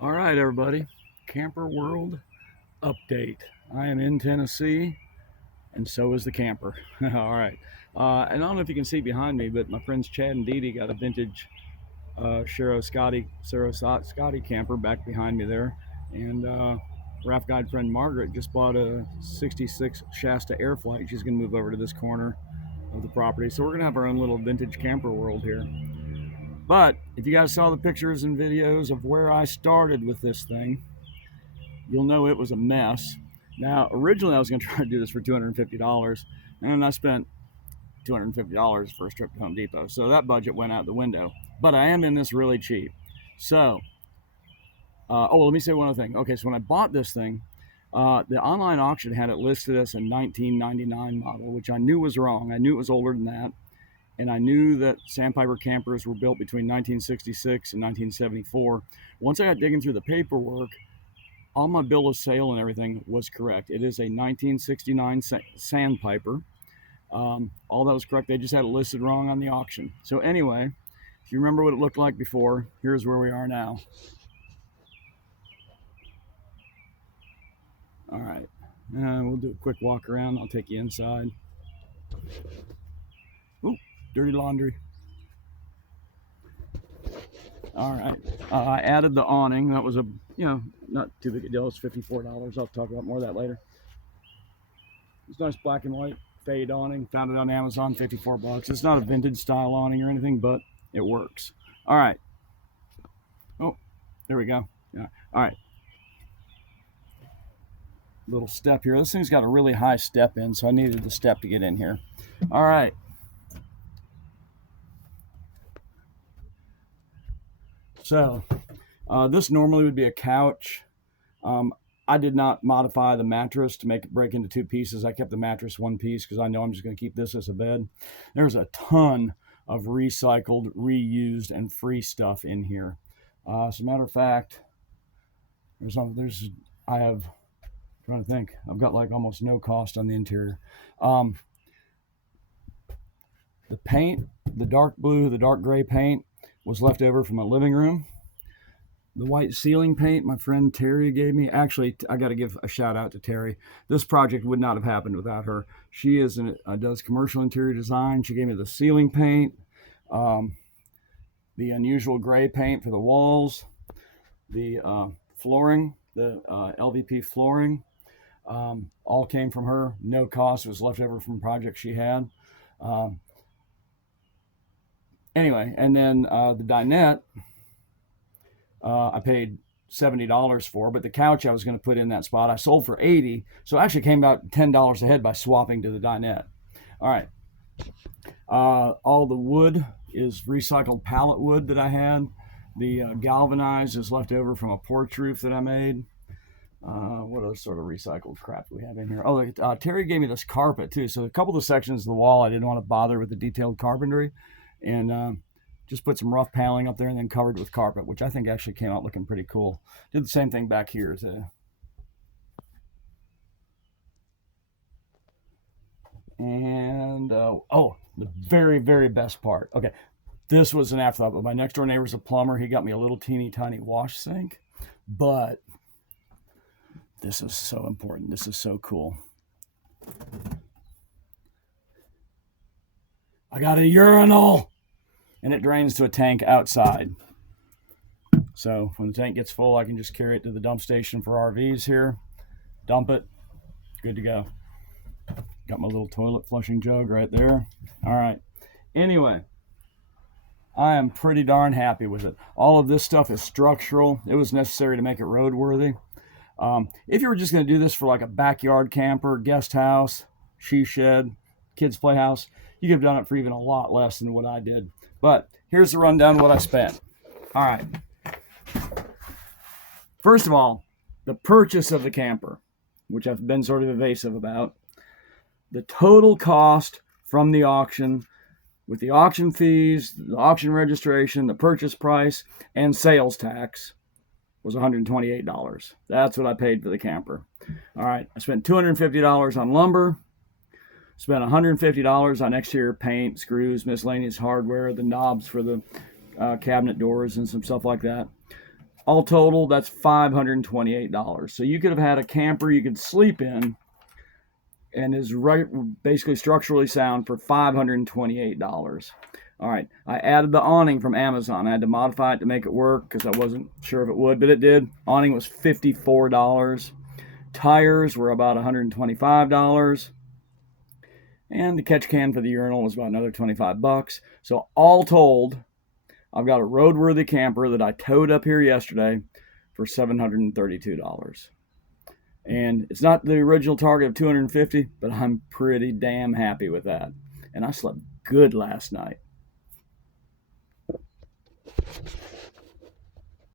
All right, everybody. Camper World update. I am in Tennessee, and so is the camper. All right. And I don't know if you can see behind me, but my friends Chad and Dee Dee got a vintage Scotty camper back behind me there. And Raft Guide friend Margaret just bought a 66 Shasta Airflight. She's going to move over to this corner of the property. So we're going to have our own little vintage camper world here. But if you guys saw the pictures and videos of where I started with this thing, you'll know it was a mess. Now, originally I was going to try to do this for $250, and I spent $250 for a trip to Home Depot. So that budget went out the window. But I am in this really cheap. So, let me say one other thing. Okay, so when I bought this thing, the online auction had it listed as a 1999 model, which I knew was wrong. I knew it was older than that. And I knew that Sandpiper campers were built between 1966 and 1974. Once I got digging through the paperwork, all my bill of sale and everything was correct. It is a 1969 Sandpiper. All that was correct. They just had it listed wrong on the auction. So anyway, if you remember what it looked like before, here's where we are now. All right, we'll do a quick walk around. I'll take you inside. Ooh, dirty laundry. All right, I added the awning. That was not too big a deal. It's $54. I'll talk about more of that later. It's nice black and white fade awning. Found it on Amazon, 54 bucks. It's not a vintage style awning or anything, but it works. All right. Oh, there we go. Yeah. All right. Little step here. This thing's got a really high step in, so I needed the step to get in here. All right. So this normally would be a couch. I did not modify the mattress to make it break into two pieces. I kept the mattress one piece because I know I'm just going to keep this as a bed. There's a ton of recycled, reused, and free stuff in here. As a matter of fact, I'm trying to think. I've got like almost no cost on the interior. The paint, the dark blue, the dark gray paint was left over from a living room. The white ceiling paint my friend Terry gave me. Actually, I got to give a shout out to Terry. This project would not have happened without her. She does commercial interior design. She gave me the ceiling paint, the unusual gray paint for the walls, the flooring, the LVP flooring. All came from her. No cost. It was left over from projects she had. Anyway, and then the dinette, I paid $70 for, but the couch I was going to put in that spot I sold for $80, so I actually came about $10 ahead by swapping to the dinette. All right, all the wood is recycled pallet wood that I had. The galvanized is left over from a porch roof that I made. What other sort of recycled crap do we have in here? Oh, Terry gave me this carpet too. So a couple of the sections of the wall I didn't want to bother with the detailed carpentry, and just put some rough paneling up there and then covered with carpet, which I think actually came out looking pretty cool. Did the same thing back here too. And the very, very best part. Okay, this was an afterthought, but my next door neighbor's a plumber. He got me a little teeny tiny wash sink, but this is so important. This is so cool. I got a urinal, and it drains to a tank outside. So when the tank gets full, I can just carry it to the dump station for RVs here, dump it, good to go. Got my little toilet flushing jug right there. All right. Anyway, I am pretty darn happy with it. All of this stuff is structural. It was necessary to make it roadworthy. If you were just going to do this for like a backyard camper, guest house, she shed, kids playhouse, you could have done it for even a lot less than what I did. But here's the rundown of what I spent. All right. First of all, the purchase of the camper, which I've been sort of evasive about. The total cost from the auction, with the auction fees, the auction registration, the purchase price, and sales tax, was $128. That's what I paid for the camper. All right, I spent $250 on lumber, spent $150 on exterior paint, screws, miscellaneous hardware, the knobs for the cabinet doors, and some stuff like that. All total, that's $528. So you could have had a camper you could sleep in and is basically structurally sound for $528. All right, I added the awning from Amazon. I had to modify it to make it work because I wasn't sure if it would, but it did. Awning was $54. Tires were about $125. And the catch can for the urinal was about another $25. So all told, I've got a roadworthy camper that I towed up here yesterday for $732. And it's not the original target of $250, but I'm pretty damn happy with that. And I slept good last night.